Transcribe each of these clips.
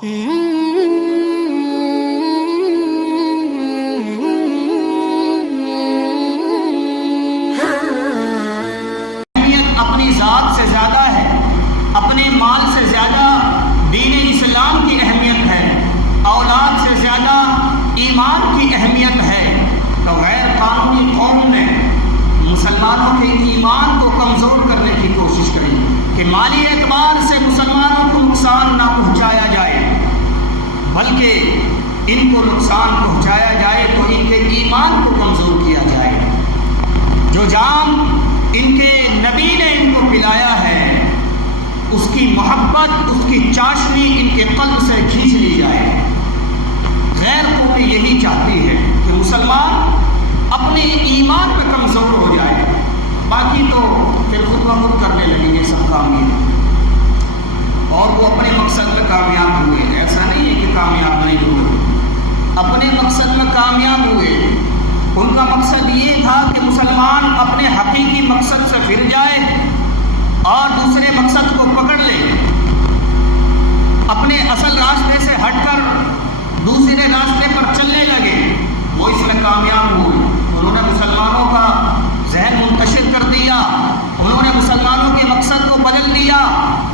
اپنی ذات سے زیادہ ہے، اپنے مال سے زیادہ دین اسلام کی اہمیت ہے، اولاد سے زیادہ ایمان کی اہمیت ہے، تو غیر قانونی قوم نے مسلمانوں کے ایمان کو کمزور کرنے کی کوشش کری کہ مالی اعتبار سے مسلمانوں کو نقصان نہ پہنچایا جائے، بلکہ ان کو نقصان پہنچایا جائے تو ان کے ایمان کو کمزور کیا جائے۔ جو جام ان کے نبی نے ان کو پلایا ہے، اس کی محبت، اس کی چاشنی ان کے قلب سے کھینچ لی جائے۔ غیر قومی یہی چاہتی ہے کہ مسلمان اپنے ایمان میں کمزور ہو جائے، باقی تو پھر خود بخود کرنے لگیں گے سب کام یہ، اور وہ اپنے مقصد میں کامیاب ہوئے۔ ایسا نہیں ہے کہ کامیاب نہیں ہوئے، اپنے مقصد میں کامیاب ہوئے۔ ان کا مقصد یہ تھا کہ مسلمان اپنے حقیقی مقصد سے پھر جائے اور دوسرے مقصد کو پکڑ لے، اپنے اصل راستے سے ہٹ کر دوسرے راستے پر چلنے لگے۔ وہ اس میں کامیاب ہوئے، انہوں نے مسلمانوں کا ذہن منتشر کر دیا، انہوں نے مسلمانوں کے مقصد کو بدل دیا۔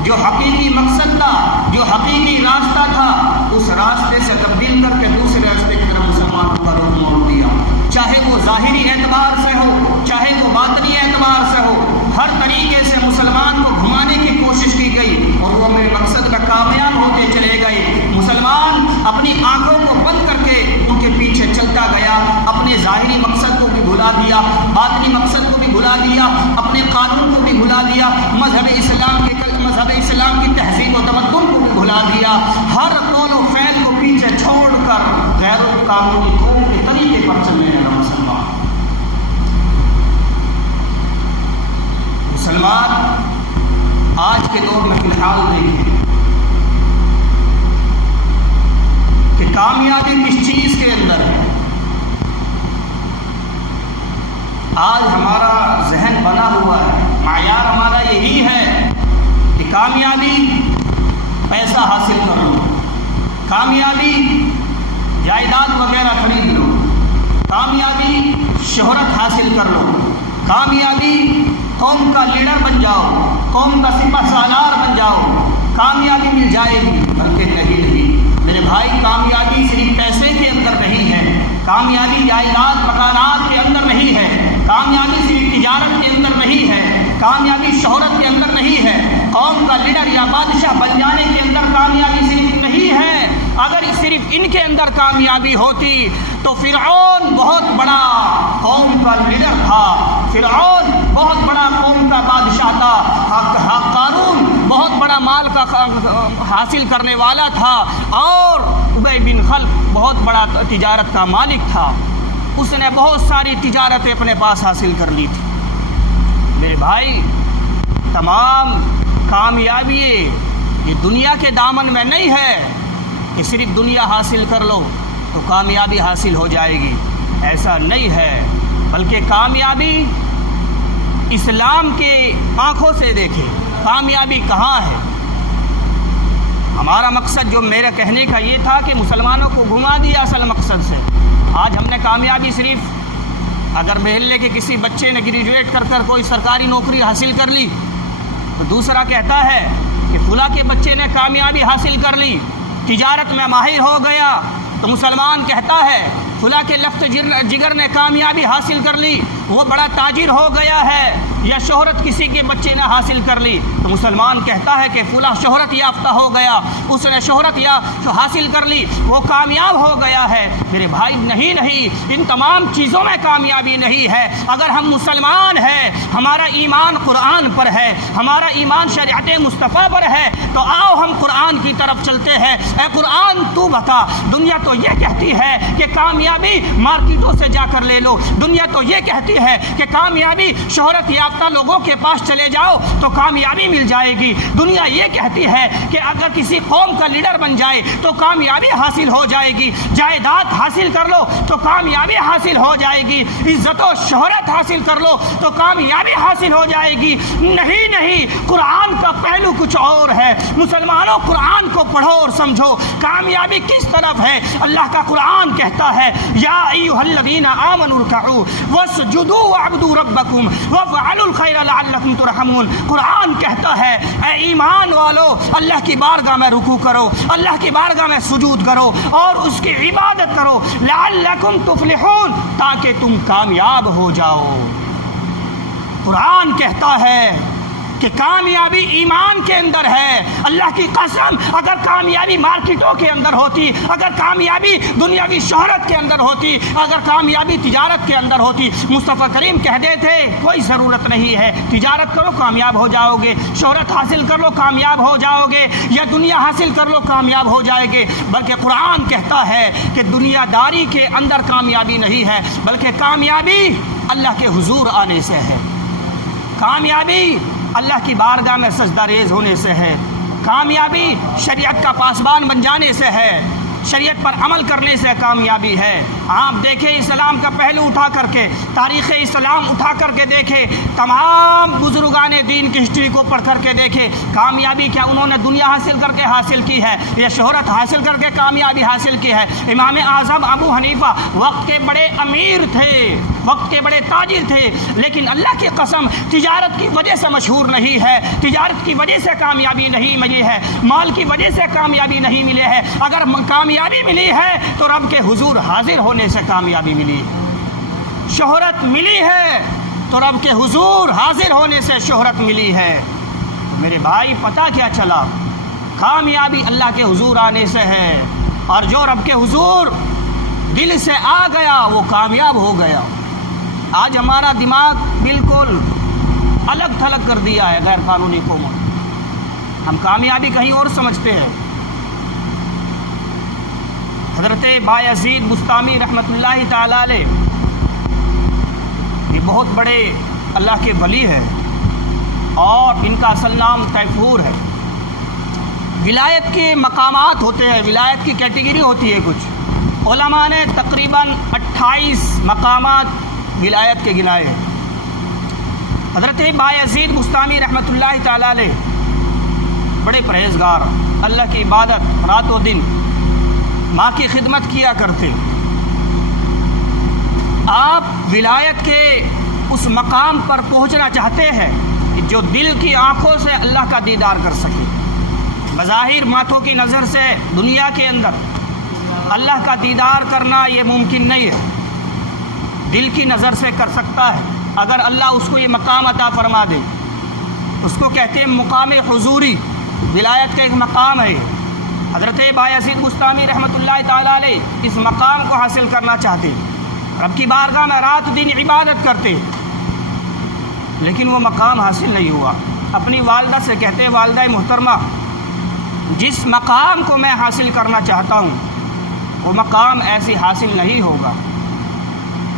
جو حقیقی مقصد تھا، جو حقیقی راستہ تھا، اس راستے سے تبدیل کر کے دوسرے راستے کی طرف مسلمانوں کا رخ موڑ دیا، چاہے وہ ظاہری اعتبار سے ہو، چاہے وہ باطنی اعتبار سے ہو، ہر طریقے سے مسلمان کو گھمانے کی کوشش کی گئی اور وہ اپنے مقصد میں کامیاب ہوتے چلے گئے۔ مسلمان اپنی آنکھوں کو بند کر کے ان کے پیچھے چلتا گیا، اپنے ظاہری مقصد کو بھی بھلا دیا، باطنی مقصد کو بھی بھلا دیا، اپنے قانون کو بھی بھلا دیا، مذہب اسلام کی تہذیب و تمدن کو بھی بھلا دیا، ہر قول و فعل کو پیچھے چھوڑ کر غیر قانونی قوم کے طریقے پر چلنے لگا مسلمان۔ آج کے دور میں فی الحال دیکھیں کہ کامیابی کس چیز کے اندر ہے۔ آج ہمارا ذہن بنا ہوا ہے، معیار ہمارا یہی ہے کہ کامیابی پیسہ حاصل کر لو، کامیابی جائیداد وغیرہ خرید لو، کامیابی شہرت حاصل کر لو، کامیابی قوم کا لیڈر بن جاؤ، قوم کا سپہ سالار بن جاؤ، کامیابی مل جائے گی۔ بلکہ نہیں میرے بھائی، کامیابی صرف پیسے کے اندر نہیں ہے، کامیابی جائیداد مکانات کے اندر نہیں ہے، کامیابی صرف تجارت کے اندر نہیں ہے، کامیابی شہرت کے اندر نہیں ہے، قوم کا لیڈر یا بادشاہ بن جانے کے اندر کامیابی صرف نہیں ہے۔ اگر صرف ان کے اندر کامیابی ہوتی تو فرعون بہت بڑا قوم کا لیڈر تھا، فرعون بہت بڑا قوم کا بادشاہ تھا، قارون بہت بڑا مال کا حاصل کرنے والا تھا، اور ابی بن خلف بہت بڑا تجارت کا مالک تھا، اس نے بہت ساری تجارتیں اپنے پاس حاصل کر لی تھی۔ میرے بھائی، تمام کامیابی یہ دنیا کے دامن میں نہیں ہے کہ صرف دنیا حاصل کر لو تو کامیابی حاصل ہو جائے گی، ایسا نہیں ہے، بلکہ کامیابی اسلام کے آنکھوں سے دیکھیں کامیابی کہاں ہے۔ ہمارا مقصد جو میرا کہنے کا یہ تھا کہ مسلمانوں کو گھما دیا اصل مقصد سے۔ آج ہم نے کامیابی صرف اگر محلے کے کسی بچے نے گریجویٹ کر کوئی سرکاری نوکری حاصل کر لی تو دوسرا کہتا ہے کہ فلاں کے بچے نے کامیابی حاصل کر لی، تجارت میں ماہر ہو گیا، تو مسلمان کہتا ہے فلاں کے لفظ جگر نے کامیابی حاصل کر لی، وہ بڑا تاجر ہو گیا ہے، یا شہرت کسی کے بچے نے حاصل کر لی تو مسلمان کہتا ہے کہ فلاں شہرت یافتہ ہو گیا، اس نے شہرت حاصل کر لی، وہ کامیاب ہو گیا ہے۔ میرے بھائی، نہیں، ان تمام چیزوں میں کامیابی نہیں ہے۔ اگر ہم مسلمان ہیں، ہمارا ایمان قرآن پر ہے، ہمارا ایمان شریعت مصطفیٰ پر ہے، تو آؤ ہم قرآن کی طرف چلتے ہیں۔ اے قرآن تو بتا، دنیا تو یہ کہتی ہے کہ کامیاب کامیابی مارکیٹوں سے جا کر لے لو. دنیا تو یہ کہتی ہے کہ کامیابی شہرت یافتہ لوگوں کے پاس چلے جاؤ تو کامیابی مل جائے گی. دنیا یہ کہتی ہے کہ اگر کسی قوم کا لیڈر بن جائے تو کامیابی حاصل ہو جائے گی. جائیداد حاصل کر لو تو کامیابی حاصل ہو جائے گی. عزت و شہرت حاصل کر لو تو کامیابی حاصل ہو جائے گی. نہیں نہیں، قرآن کا پہلو کچھ اور ہے. مسلمانوں، قرآن کو پڑھو اور سمجھو کامیابی کس طرف ہے. اللہ کا قرآن کہتا ہے یا ایھا الذین آمنوا ارکعوا واسجدوا واعبدوا ربکم وافعلوا الخیر لعلکم ترحمون. قرآن کہتا ہے اے ایمان والو، اللہ کی بارگاہ میں رکوع کرو، اللہ کی بارگاہ میں سجود کرو اور اس کی عبادت کرو لعلکم تفلحون، تاکہ تم کامیاب ہو جاؤ. قرآن کہتا ہے کہ کامیابی ایمان کے اندر ہے. اللہ کی قسم، اگر کامیابی مارکیٹوں کے اندر ہوتی، اگر کامیابی دنیاوی شہرت کے اندر ہوتی، اگر کامیابی تجارت کے اندر ہوتی، مصطفیٰ کریم کہہ دیتے کوئی ضرورت نہیں ہے، تجارت کرو کامیاب ہو جاؤ گے، شہرت حاصل کر لو کامیاب ہو جاؤ گے، یا دنیا حاصل کر لو کامیاب ہو جائے گے. بلکہ قرآن کہتا ہے کہ دنیا داری کے اندر کامیابی نہیں ہے، بلکہ کامیابی اللہ کے حضور آنے سے ہے. کامیابی اللہ کی بارگاہ میں سجدہ ریز ہونے سے ہے. کامیابی شریعت کا پاسبان بن جانے سے ہے. شریعت پر عمل کرنے سے کامیابی ہے. آپ دیکھیں اسلام کا پہلو اٹھا کر کے، تاریخ اسلام اٹھا کر کے دیکھیں، تمام بزرگان دین کی ہسٹری کو پڑھ کر کے دیکھیں، کامیابی کیا انہوں نے دنیا حاصل کر کے حاصل کی ہے یا شہرت حاصل کر کے کامیابی حاصل کی ہے. امام اعظم ابو حنیفہ وقت کے بڑے امیر تھے، وقت کے بڑے تاجر تھے، لیکن اللہ کی قسم تجارت کی وجہ سے مشہور نہیں ہے، تجارت کی وجہ سے کامیابی نہیں ملی ہے، مال کی وجہ سے کامیابی نہیں ملی ہے. اگر کامیابی ملی ہے تو رب کے حضور حاضر ہونے سے کامیابی ملی. شہرت ملی ہے تو رب کے حضور حاضر ہونے سے شہرت ملی ہے. میرے بھائی پتہ کیا چلا؟ کامیابی اللہ کے حضور آنے سے ہے، اور جو رب کے حضور دل سے آ گیا وہ کامیاب ہو گیا. آج ہمارا دماغ بالکل الگ تھلگ کر دیا ہے غیر قانونی قوموں. ہم کامیابی کہیں اور سمجھتے ہیں. حضرت بایزید بستامی رحمۃ اللہ تعالیٰ علیہ یہ بہت بڑے اللہ کے ولی ہے، اور ان کا اصل نام تیفور ہے. ولایت کے مقامات ہوتے ہیں، ولایت کی کیٹیگری ہوتی ہے. کچھ علماء نے تقریباً 28 مقامات ولایت کے گنائے. حضرت بایزید بستامی رحمۃ اللہ تعالیٰ علیہ بڑے پرہیزگار، اللہ کی عبادت رات و دن، ماں کی خدمت کیا کرتے. آپ ولایت کے اس مقام پر پہنچنا چاہتے ہیں جو دل کی آنکھوں سے اللہ کا دیدار کر سکے. بظاہر ماتھوں کی نظر سے دنیا کے اندر اللہ کا دیدار کرنا یہ ممکن نہیں ہے، دل کی نظر سے کر سکتا ہے اگر اللہ اس کو یہ مقام عطا فرما دے. اس کو کہتے ہیں مقام حضوری، ولایت کا ایک مقام ہے. حضرت بایزید بستامی رحمۃ اللہ تعالیٰ علیہ اس مقام کو حاصل کرنا چاہتے، رب کی بارگاہ میں رات دن عبادت کرتے، لیکن وہ مقام حاصل نہیں ہوا. اپنی والدہ سے کہتے والدہ محترمہ، جس مقام کو میں حاصل کرنا چاہتا ہوں وہ مقام ایسی حاصل نہیں ہوگا.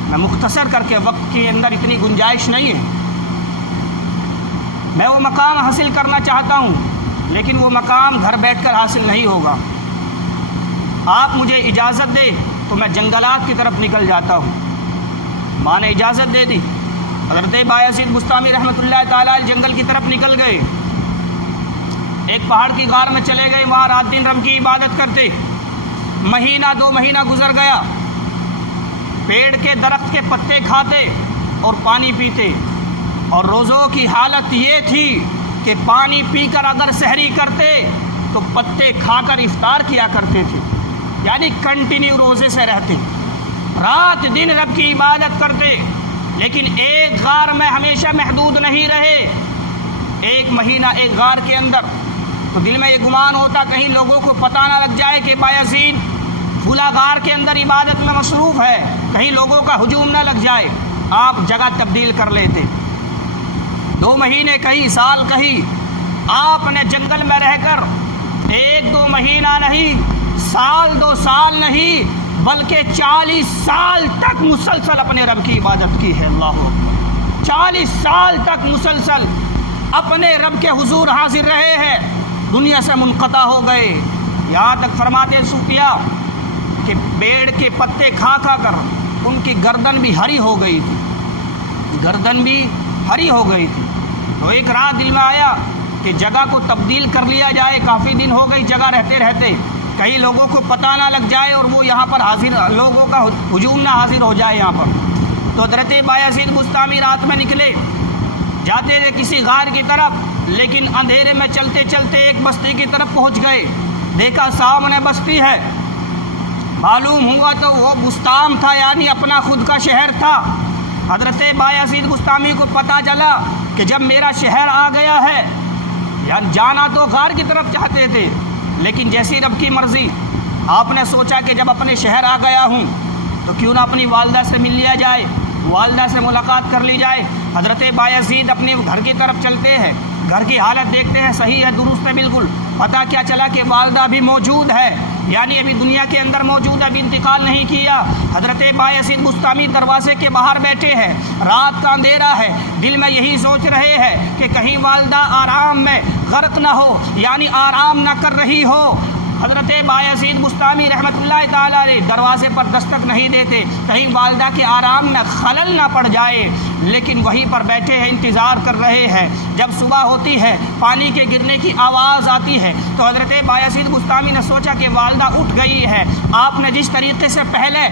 میں مختصر کر کے وقت کے اندر اتنی گنجائش نہیں ہے. میں وہ مقام حاصل کرنا چاہتا ہوں لیکن وہ مقام گھر بیٹھ کر حاصل نہیں ہوگا. آپ مجھے اجازت دے تو میں جنگلات کی طرف نکل جاتا ہوں. ماں نے اجازت دے دی. حضرت بایزید بستامی رحمۃ اللہ تعالیٰ جنگل کی طرف نکل گئے. ایک پہاڑ کی غار میں چلے گئے، وہاں رات دن رب کی عبادت کرتے. مہینہ 2 مہینہ گزر گیا، پیڑ کے درخت کے پتے کھاتے اور پانی پیتے، اور روزوں کی حالت یہ تھی کہ پانی پی کر اگر سحری کرتے تو پتے کھا کر افطار کیا کرتے تھے. یعنی کنٹینیو روزے سے رہتے، رات دن رب کی عبادت کرتے. لیکن ایک غار میں ہمیشہ محدود نہیں رہے. 1 مہینہ ایک غار کے اندر، تو دل میں یہ گمان ہوتا کہیں لوگوں کو پتہ نہ لگ جائے کہ بایزید فلاں غار کے اندر عبادت میں مصروف ہے، کہیں لوگوں کا ہجوم نہ لگ جائے. آپ جگہ تبدیل کر لیتے. 2 مہینے کہیں، سال کہیں، آپ نے جنگل میں رہ کر 1-2 مہینہ نہیں، سال 2 سال نہیں، بلکہ 40 سال تک مسلسل اپنے رب کی عبادت کی ہے۔ اللہ اکبر، 40 سال تک مسلسل اپنے رب کے حضور حاضر رہے ہیں، دنیا سے منقطع ہو گئے۔ یہاں تک فرماتے ہیں صوفیاء کہ پیڑ کے پتے کھا کھا کر ان کی گردن بھی ہری ہو گئی تھی، گردن بھی ہری ہو گئی تھی۔ تو ایک رات دل میں آیا کہ جگہ کو تبدیل کر لیا جائے، کافی دن ہو گئی جگہ رہتے رہتے، کئی لوگوں کو پتہ نہ لگ جائے اور وہ یہاں پر حاضر، لوگوں کا ہجوم نہ حاضر ہو جائے یہاں پر۔ تو حضرت بایزید بسطامی رات میں نکلے، جاتے تھے کسی غار کی طرف، لیکن اندھیرے میں چلتے چلتے ایک بستی کی طرف پہنچ گئے۔ دیکھا سامنے بستی ہے، معلوم ہوا تو وہ بستام تھا، یعنی اپنا خود کا شہر تھا۔ حضرت بایزید بسطامی کو پتہ چلا کہ جب میرا شہر آ گیا ہے، یعنی جانا تو غار کی طرف چاہتے تھے، لیکن جیسی رب کی مرضی، آپ نے سوچا کہ جب اپنے شہر آ گیا ہوں تو کیوں نہ اپنی والدہ سے مل لیا جائے، والدہ سے ملاقات کر لی جائے۔ حضرت بایزید اپنے گھر کی طرف چلتے ہیں، گھر کی حالت دیکھتے ہیں، صحیح ہے، درست ہے بالکل۔ پتہ کیا چلا کہ والدہ بھی موجود ہے، یعنی ابھی دنیا کے اندر موجود ہے، ابھی انتقال نہیں کیا۔ حضرت بایزید بسطامی دروازے کے باہر بیٹھے ہیں، رات کا اندھیرا ہے، دل میں یہی سوچ رہے ہیں کہ کہیں والدہ آرام میں غرق نہ ہو، یعنی آرام نہ کر رہی ہو۔ حضرت بایزید بسطامی رحمۃ اللہ تعالیٰ علیہ دروازے پر دستک نہیں دیتے، کہیں والدہ کے آرام میں خلل نہ پڑ جائے، لیکن وہیں پر بیٹھے ہیں، انتظار کر رہے ہیں۔ جب صبح ہوتی ہے، پانی کے گرنے کی آواز آتی ہے، تو حضرت بایزید بسطامی نے سوچا کہ والدہ اٹھ گئی ہے۔ آپ نے جس طریقے سے پہلے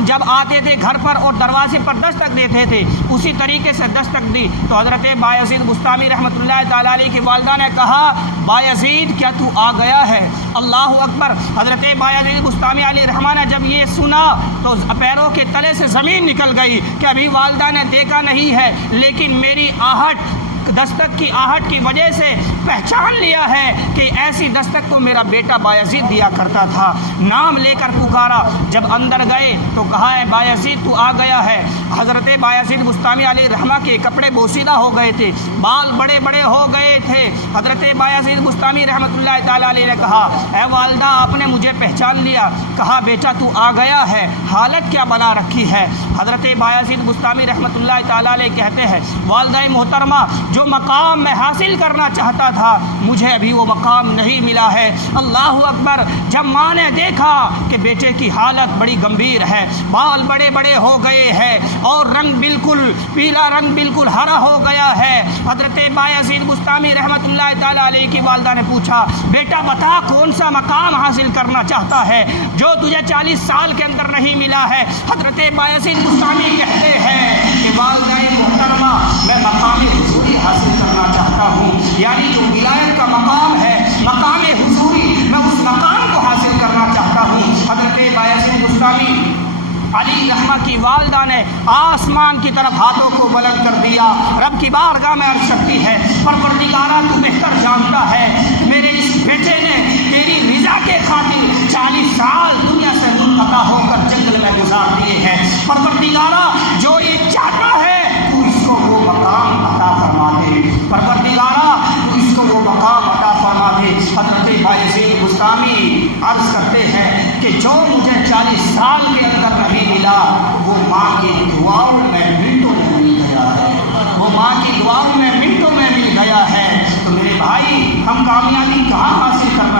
جب آتے تھے گھر پر اور دروازے پر دستک دیتے تھے، اسی طریقے سے دستک دی تو حضرت بایزید بسطامی رحمۃ اللہ تعالیٰ علیہ کی والدہ نے کہا، بایزید کیا تو آ گیا ہے؟ اللہ اکبر۔ حضرت بایزید بسطامی علیہ الرحمہ نے جب یہ سنا تو پیروں کے تلے سے زمین نکل گئی کہ ابھی والدہ نے دیکھا نہیں ہے، لیکن میری آہٹ، دستک کی آہٹ کی وجہ سے پہچان لیا ہے کہ ایسی دستک کو میرا بیٹا بایزید دیا کرتا تھا۔ نام لے کر پکارا، جب اندر گئے تو کہا ہے بایزید تو آ گیا ہے۔ حضرت بایزید بسطامی علیہ الرحمہ کے کپڑے بوسیدہ ہو گئے تھے، بال بڑے بڑے ہو گئے تھے۔ حضرت بایزید بسطامی رحمۃ اللہ تعالیٰ علیہ نے کہا، اے والدہ آپ نے مجھے پہچان لیا؟ کہا بیٹا تو آ گیا ہے، حالت کیا بنا رکھی ہے؟ حضرت بایزید بسطامی رحمۃ اللہ تعالیٰ علیہ کہتے ہیں، والدہ محترمہ جو مقام میں حاصل کرنا چاہتا تھا مجھے ابھی وہ مقام نہیں ملا ہے۔ اللہ اکبر۔ جب ماں نے دیکھا کہ بیٹے کی حالت بڑی گمبھیر ہے، بال بڑے بڑے ہو گئے ہیں اور رنگ بالکل پیلا، رنگ بالکل ہرا ہو گیا ہے، حضرت بایزید بسطامی رحمۃ اللہ تعالیٰ علیہ کی والدہ نے پوچھا، بیٹا بتا کون سا مقام حاصل کرنا چاہتا ہے جو تجھے 40 سال کے اندر نہیں ملا ہے؟ حضرت بایزید بسطامی کہتے ہیں کہ والدہ محترمہ میں مقام حضوری حاصل کرنا چاہتا ہوں، یعنی جو ولایت کا مقام ہے، مقام حضوری، میں اس مقام کو حاصل کرنا چاہتا ہوں۔ حضرت بایزید بسطامی علی رحمہ کی والدہ نے آسمان کی طرف ہاتھوں کو بلند کر دیا، رب کی بارگاہ میں عرض کرتی ہے، پروردگارا تو بہتر جانتا ہے میرے اس بیٹے نے تیری رضا کے خاطر 40 سال دنیا سے منقطع ہو کر جنگل میں گزار دیے ہیں، پروردگارا جو یہ چاہتا ہے تو اس کو وہ مقام عطا فرما دے، پروردگارا تو اس کو وہ مقام عطا فرما دے۔ حضرت بایزید بسطامی عرض کرتے ہیں کہ جو مجھے 40 سال کے اندر نہیں ملا وہ ماں کی دعاؤں میں منٹوں میں مل گیا ہے، وہ ماں کی دعاؤں میں منٹوں میں مل گیا ہے۔ تو میرے بھائی، ہم کامیابی کہاں حاصل کرنا